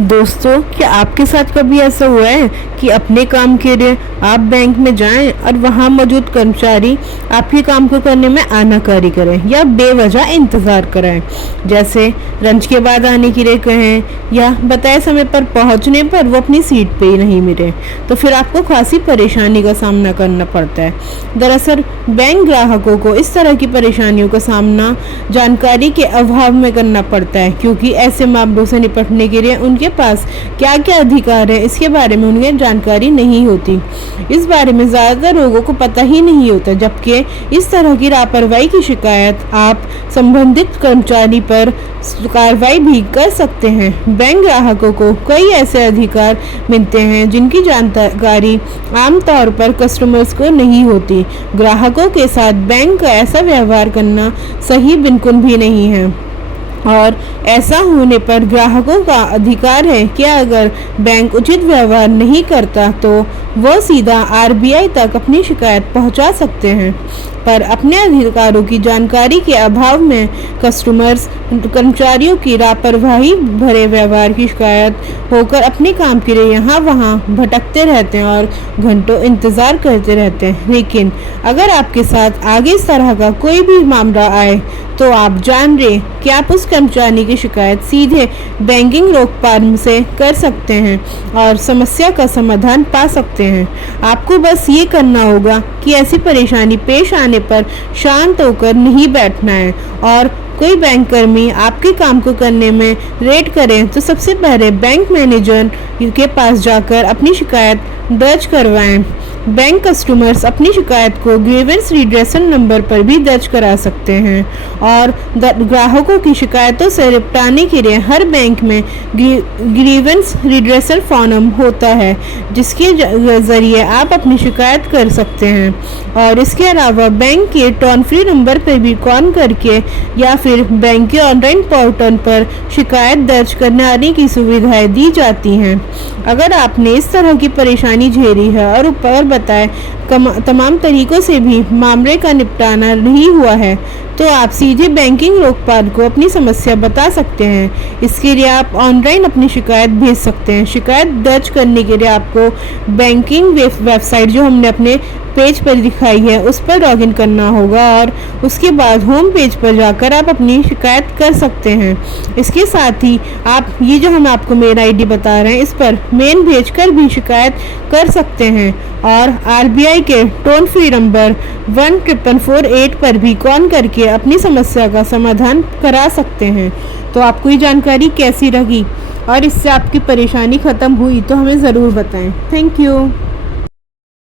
दोस्तों, क्या आपके साथ कभी ऐसा हुआ है कि अपने काम के लिए आप बैंक में जाएं और वहां मौजूद कर्मचारी आपके काम को करने में आनाकानी करें या बेवजह इंतज़ार कराएं? जैसे लंच के बाद आने के लिए कहें या बताए समय पर पहुंचने पर वो अपनी सीट पे ही नहीं मिले, तो फिर आपको खासी परेशानी का सामना करना पड़ता है। दरअसल बैंक ग्राहकों को इस तरह की परेशानियों का सामना जानकारी के अभाव में करना पड़ता है, क्योंकि ऐसे मामलों से निपटने के लिए उनके पास क्या क्या अधिकार है इसके बारे में उन्हें जानकारी नहीं होती। इस बारे में ज़्यादातर लोगों को पता ही नहीं होता, जबकि इस तरह की लापरवाही की शिकायत आप संबंधित कर्मचारी पर कार्रवाई भी कर सकते हैं। बैंक ग्राहकों को कई ऐसे अधिकार मिलते हैं जिनकी जानकारी आमतौर पर कस्टमर्स को नहीं होती। ग्राहकों के साथ बैंक का ऐसा व्यवहार करना सही बिल्कुल भी नहीं है, और ऐसा होने पर ग्राहकों का अधिकार है कि अगर बैंक उचित व्यवहार नहीं करता तो वह सीधा आरबीआई तक अपनी शिकायत पहुंचा सकते हैं। पर अपने अधिकारों की जानकारी के अभाव में कस्टमर्स कर्मचारियों की लापरवाही भरे व्यवहार की शिकायत होकर अपने काम के लिए यहाँ वहाँ भटकते रहते हैं और घंटों इंतज़ार करते रहते हैं। लेकिन अगर आपके साथ आगे इस तरह का कोई भी मामला आए तो आप जान रहे कि आप उस कर्मचारी की शिकायत सीधे बैंकिंग लोकपाल से कर सकते हैं और समस्या का समाधान पा सकते हैं। आपको बस ये करना होगा कि ऐसी परेशानी पेश आने पर शांत होकर नहीं बैठना है, और कोई बैंक कर्मी आपके काम को करने में लेट करें तो सबसे पहले बैंक मैनेजर के पास जाकर अपनी शिकायत दर्ज करवाएं। बैंक कस्टमर्स अपनी शिकायत को ग्रीवेंस रिड्रेसल नंबर पर भी दर्ज करा सकते हैं, और ग्राहकों की शिकायतों से निपटाने के लिए हर बैंक में ग्रीवेंस रिड्रेसल फॉर्म होता है, जिसके ज़रिए आप अपनी शिकायत कर सकते हैं। और इसके अलावा बैंक के टोल फ्री नंबर पर भी कॉल करके या फिर बैंक के ऑनलाइन पोर्टल पर शिकायत दर्ज करने की सुविधाएं दी जाती हैं। अगर आपने इस तरह की परेशानी झेली है और ऊपर बताए तमाम तरीकों से भी मामले का निपटाना नहीं हुआ है, तो आप सीधे बैंकिंग लोकपाल को अपनी समस्या बता सकते हैं। इसके लिए आप ऑनलाइन अपनी शिकायत भेज सकते हैं। शिकायत दर्ज करने के लिए आपको बैंकिंग वेबसाइट जो हमने अपने पेज पर दिखाई है उस पर लॉगिन करना होगा, और उसके बाद होम पेज पर जाकर आप अपनी शिकायत कर सकते हैं। इसके साथ ही आप ये जो हम आपको मेल आईडी बता रहे हैं इस पर मेल भेजकर भी शिकायत कर सकते हैं, और आरबीआई के टोल फ्री नंबर 1448 पर भी कॉल करके अपनी समस्या का समाधान करा सकते हैं। तो आपको ये जानकारी कैसी लगी और इससे आपकी परेशानी ख़त्म हुई तो हमें ज़रूर बताएं। Thank you.